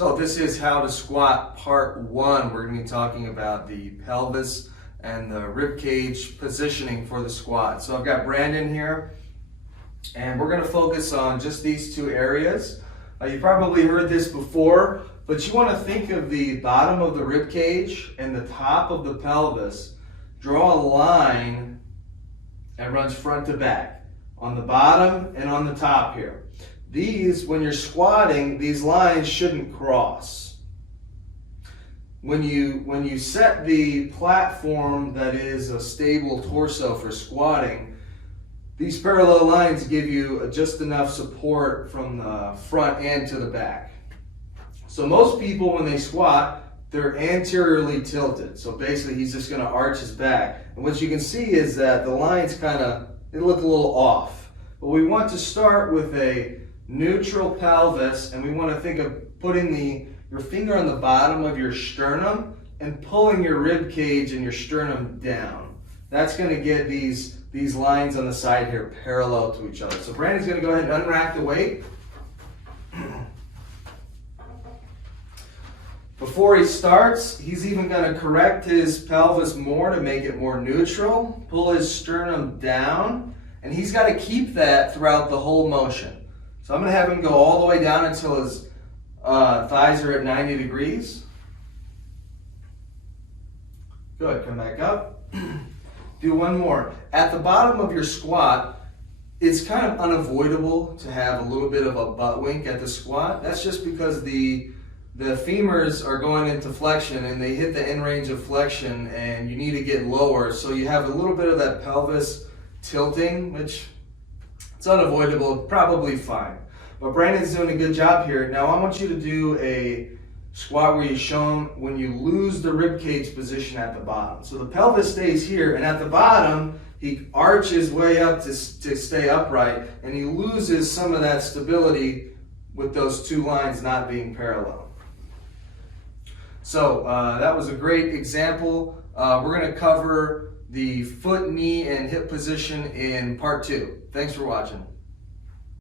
So this is how to squat part 1. We're going to be talking about the pelvis and the rib cage positioning for the squat. So I've got Brandon here, and we're going to focus on just these two areas. You probably heard this before, but you want to think of the bottom of the rib cage and the top of the pelvis. Draw a line that runs front to back on the bottom and on the top here. These, when you're squatting, these lines shouldn't cross. When you set the platform that is a stable torso for squatting, these parallel lines give you just enough support from the front and to the back. So most people, when they squat, they're anteriorly tilted. So basically he's just going to arch his back. And what you can see is that the lines they look a little off. But we want to start with a neutral pelvis, and we want to think of putting your finger on the bottom of your sternum and pulling your rib cage and your sternum down. That's going to get these lines on the side here parallel to each other. So Brandon's going to go ahead and unrack the weight. Before he starts, he's even going to correct his pelvis more to make it more neutral, pull his sternum down, and he's got to keep that throughout the whole motion. So I'm going to have him go all the way down until his thighs are at 90 degrees. Good, come back up. Do one more. At the bottom of your squat, it's kind of unavoidable to have a little bit of a butt wink at the squat. That's just because the femurs are going into flexion and they hit the end range of flexion, and you need to get lower. So you have a little bit of that pelvis tilting, which it's unavoidable, probably fine. But Brandon's doing a good job here. Now I want you to do a squat where you show him when you lose the rib cage position at the bottom. So the pelvis stays here, and at the bottom he arches way up to stay upright, and he loses some of that stability with those two lines not being parallel. So that was a great example. We're going to cover the foot, knee, and hip position in part 2. Thanks for watching.